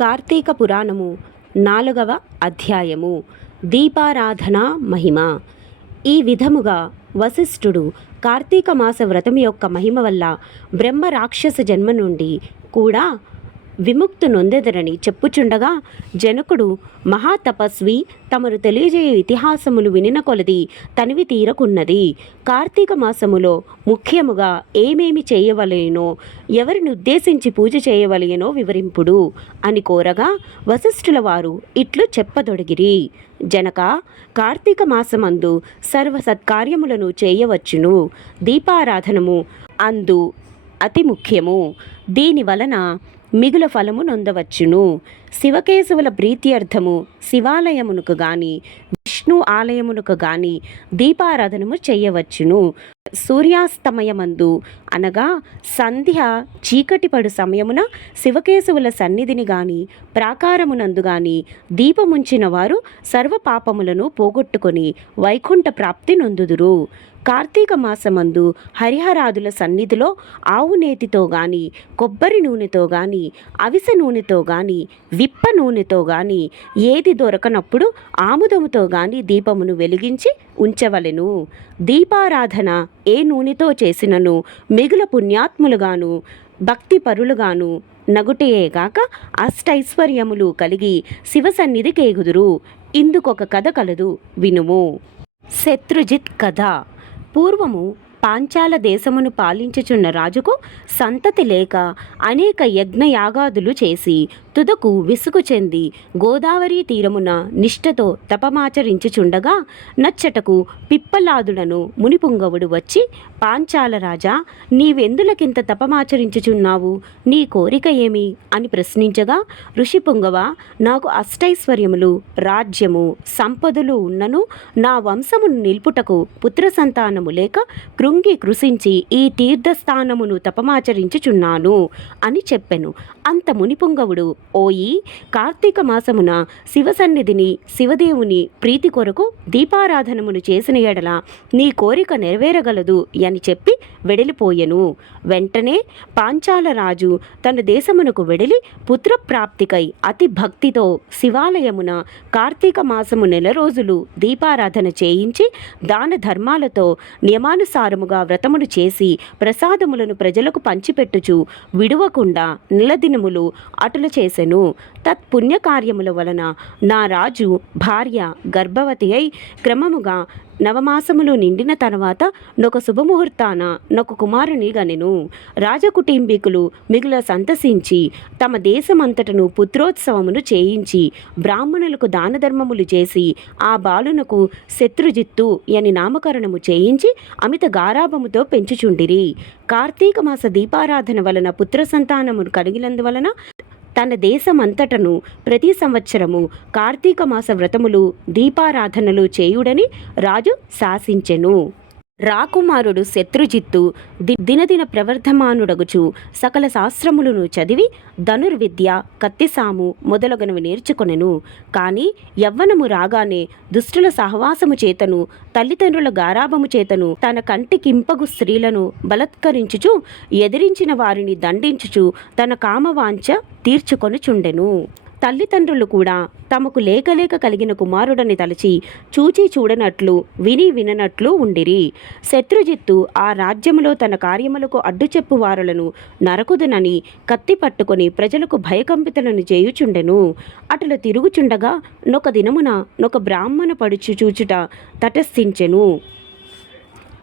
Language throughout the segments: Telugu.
కార్తీక పురాణము 4వ అధ్యాయము దీపారాధన మహిమ. ఈ విధముగా వశిష్ఠుడు కార్తీక మాస వ్రతం యొక్క మహిమ వల్ల బ్రహ్మ రాక్షస జన్మ నుండి కూడా విముక్తు నొందెదరని చెప్పుచుండగా, జనకుడు మహాతపస్వి తమరు తెలియజేయ ఇతిహాసములు వినిన కొలది తనివి తీరకున్నది. కార్తీక మాసములో ముఖ్యముగా ఏమేమి చేయవలెనో, ఎవరిని ఉద్దేశించి పూజ చేయవలెనో వివరింపుడు అని కోరగా, వశిష్ఠుల వారు ఇట్లు చెప్పదొడిగిరి. జనక, కార్తీక మాసమందు సర్వ సత్కార్యములను చేయవచ్చును. దీపారాధనము అందు అతి ముఖ్యము. దీని వలన మిగుల ఫలము నొందవచ్చును. శివకేశవుల ప్రీత్యర్థము శివాలయమునకు గాని విష్ణు ఆలయమునకు గాని దీపారాధనము చేయవచ్చును. సూర్యాస్తమయమందు అనగా సంధ్య చీకటి పడు సమయమున శివకేశవుల సన్నిధిని గాని ప్రాకారమునందు గాని దీపముంచిన వారు సర్వ పాపములను పోగొట్టుకొని వైకుంఠ ప్రాప్తి నొందుదురు. కార్తీక మాసమందు హరిహరాదుల సన్నిధిలో ఆవు నేతితో గాని కొబ్బరి నూనెతో గాని అవిసె నూనెతో గాని విప్ప నూనెతో గాని ఏది దొరకనప్పుడు ఆముదముతో గాని దీపమును వెలిగించి ఉంచవలెను. దీపారాధన ఏ నూనెతో చేసినను మిగుల పుణ్యాత్ములుగాను భక్తి పరులుగాను నగుటేగాక అష్టైశ్వర్యములు కలిగి శివసన్నిధి కేగుదురు. ఇందుకొక కథ కలదు, వినుము. శత్రుజిత్ కథ. పూర్వము పాంచాల దేశమును పాలించుచున్న రాజుకు సంతతి లేక అనేక యజ్ఞయాగాదులు చేసి తుదకు విసుగు చెంది గోదావరి తీరమున నిష్ఠతో తపమాచరించుచుండగా, నచ్చటకు పిప్పలాదుడను మునిపుంగవుడు వచ్చి, పాంచాల రాజా, నీవెందులకింత తపమాచరించుచున్నావు? నీ కోరిక ఏమి అని ప్రశ్నించగా, ఋషిపుంగవ, నాకు అష్టైశ్వర్యములు రాజ్యము సంపదలు ఉన్నను నా వంశమును నిల్పుటకు పుత్ర సంతానము లేక కృంగి కృషించి ఈ తీర్థస్థానమును తపమాచరించుచున్నాను అని చెప్పెను. అంత మునిపుంగవుడు, ఓయి, కార్తీక మాసమున శివసన్నిధిని శివదేవుని ప్రీతి కొరకు దీపారాధనమును చేసిన ఎడల నీ కోరిక నెరవేరగలదు అని చెప్పి వెడలిపోయెను. వెంటనే పాంచాల రాజు తన దేశమునకు వెడలి పుత్రప్రాప్తికై అతి భక్తితో శివాలయమున కార్తీక మాసము నెల రోజులు దీపారాధన చేయించి దాన ధర్మాలతో నియమానుసారముగా వ్రతమును చేసి ప్రసాదములను ప్రజలకు పంచిపెట్టుచు విడువకుండా నిలదినములు అటుల చేసెను. తత్పుణ్యకార్యముల వలన నా రాజు భార్య గర్భవతి అయి క్రమముగా నవమాసములు నిండిన తర్వాత నొక శుభముహూర్తాన నొక కుమారుని గనెను. రాజకుటుంబీకులు మిగుల సంతసించి తమ దేశమంతటను పుత్రోత్సవమును చేయించి బ్రాహ్మణులకు దానధర్మములు చేసి ఆ బాలునకు శత్రుజిత్తు అని నామకరణము చేయించి అమిత గారాభముతో పెంచుచుండిరి. కార్తీక మాస దీపారాధన వలన పుత్ర సంతానమును కలిగినందువలన తన దేశమంతటను ప్రతి సంవత్సరము కార్తీక మాస వ్రతములు దీపారాధనలు చేయుడని రాజు శాసించెను. రాకుమారుడు శత్రుజిత్తు దినదిన ప్రవర్ధమానుడగుచు సకల శాస్త్రములను చదివి ధనుర్విద్య కత్తిసాము మొదలగునవి నేర్చుకొనెను. కానీ యవ్వనము రాగానే దుష్టుల సహవాసము చేతను తల్లిదండ్రుల గారాభము చేతను తన కంటికింపగు స్త్రీలను బలత్కరించుచు ఎదిరించిన వారిని దండించుచు తన కామవాంఛ తీర్చుకొనుచుండెను. తల్లిదండ్రులు కూడా తమకు లేక కలిగిన కుమారుడని తలచి చూచి చూడనట్లు విని విననట్లు ఉండిరి. శత్రుజిత్తు ఆ రాజ్యములో తన కార్యములకు అడ్డుచెప్పు వారులను నరకుదునని కత్తి పట్టుకొని ప్రజలకు భయకంపితులను చేయుచుండెను. అటుల తిరుగుచుండగా నొక దినమున నొక బ్రాహ్మణ పడుచు చూచుట తటస్థించెను.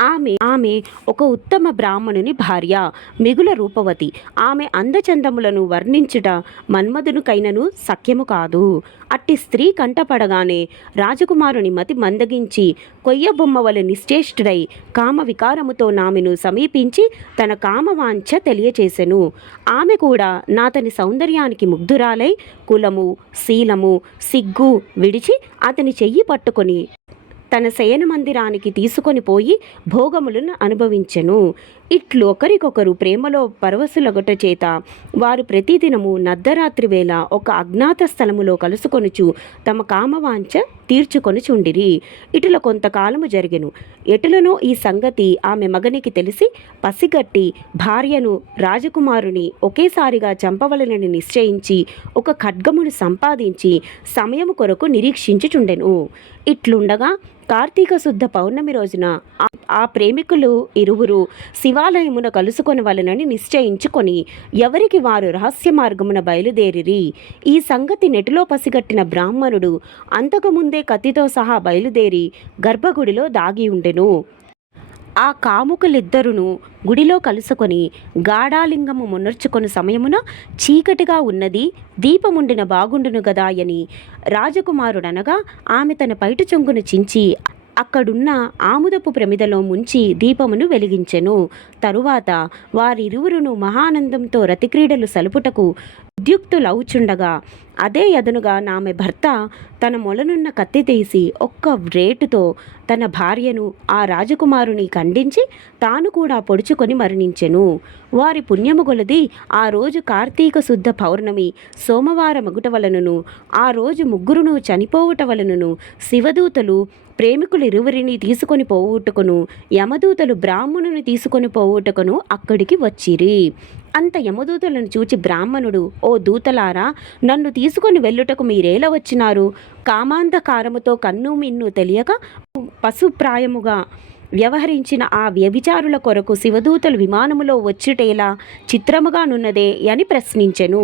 ఆమె ఒక ఉత్తమ బ్రాహ్మణుని భార్య, మిగుల రూపవతి. ఆమె అందచందములను వర్ణించుట మన్మధునికైనను సఖ్యము కాదు. అట్టి స్త్రీ కంటపడగానే రాజకుమారుని మతి మందగించి కొయ్యబొమ్మ వలె నిశ్చేష్టుడై కామ వికారముతో ఆమెను సమీపించి తన కామవాంఛ తెలియచేసెను. ఆమె కూడా నాతని సౌందర్యానికి ముగ్ధురాలై కులము శీలము సిగ్గు విడిచి అతని చెయ్యి పట్టుకొని తన శయన మందిరానికి తీసుకొని పోయి భోగములను అనుభవించెను. ఇట్లు ఒకరికొకరు ప్రేమలో పరవశులొగట చేత వారు ప్రతిదినము నద్దరాత్రి వేళ ఒక అజ్ఞాత స్థలములో కలుసుకొనుచు తమ కామవాంఛ తీర్చుకొనుచుండిరి. ఇటుల కొంతకాలము జరిగెను. ఎటులనో ఈ సంగతి ఆమె మగనికి తెలిసి పసిగట్టి భార్యను రాజకుమారుని ఒకేసారిగా చంపవలనని నిశ్చయించి ఒక ఖడ్గమును సంపాదించి సమయము కొరకు నిరీక్షించుచుండెను. ఇట్లుండగా కార్తీక శుద్ధ పౌర్ణమి రోజున ఆ ప్రేమికులు ఇరువురు శివాలయమున కలుసుకొనవలెనని నిశ్చయించుకొని ఎవరికి వారు రహస్య మార్గమున బయలుదేరిరి. ఈ సంగతి నెటిలో పసిగట్టిన బ్రాహ్మణుడు అంతకుముందే కత్తితో సహా బయలుదేరి గర్భగుడిలో దాగి ఉండెను. ఆ కాముకులిద్దరును గుడిలో కలుసుకొని గాఢాలింగము మునర్చుకొని సమయమున చీకటిగా ఉన్నది, దీపముండిన బాగుండును గదా అని రాజకుమారుడనగా ఆమె తన పైట చెంగును చించి అక్కడున్న ఆముదపు ప్రమిదలో ముంచి దీపమును వెలిగించెను. తరువాత వారిరువురును మహానందంతో రతిక్రీడలు సలుపుటకు ఉద్యుక్తులవుచుండగా అదే యదనుగా ఆమె భర్త తన మొలనున్న కత్తి తీసి ఒక్క వ్రేటుతో తన భార్యను ఆ రాజకుమారుని ఖండించి తాను కూడా పొడుచుకొని మరణించెను. వారి పుణ్యము కొలది ఆ రోజు కార్తీక శుద్ధ పౌర్ణమి సోమవారమగుట వలనను ఆ రోజు ముగ్గురును చనిపోవుట వలనను శివదూతలు ప్రేమికులిరువురిని తీసుకొని పోవుటకును యమదూతలు బ్రాహ్మణుని తీసుకొని పోవుటకును అక్కడికి వచ్చిరి. అంత యమదూతలను చూచి బ్రాహ్మణుడు, ఓ దూతలారా, నన్ను తీసుకొని వెళ్ళుటకు మీరేలా వచ్చినారు? కామాంధకారముతో కన్ను మిన్ను తెలియక పశుప్రాయముగా వ్యవహరించిన ఆ వ్యభిచారుల కొరకు శివదూతలు విమానములో వచ్చుటేలా చిత్రముగానున్నదే అని ప్రశ్నించెను.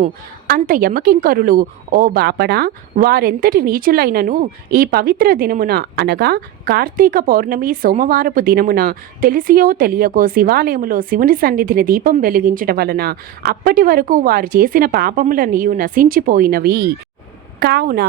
అంత యమకింకరులు, ఓ బాపడా, వారెంతటి నీచులైనను ఈ పవిత్ర దినమున అనగా కార్తీక పౌర్ణమి సోమవారపు దినమున తెలిసియో తెలియకో శివాలయములో శివుని సన్నిధిని దీపం వెలిగించటం వలన అప్పటి వరకు వారు చేసిన పాపములన్నీ నశించిపోయినవి. కావున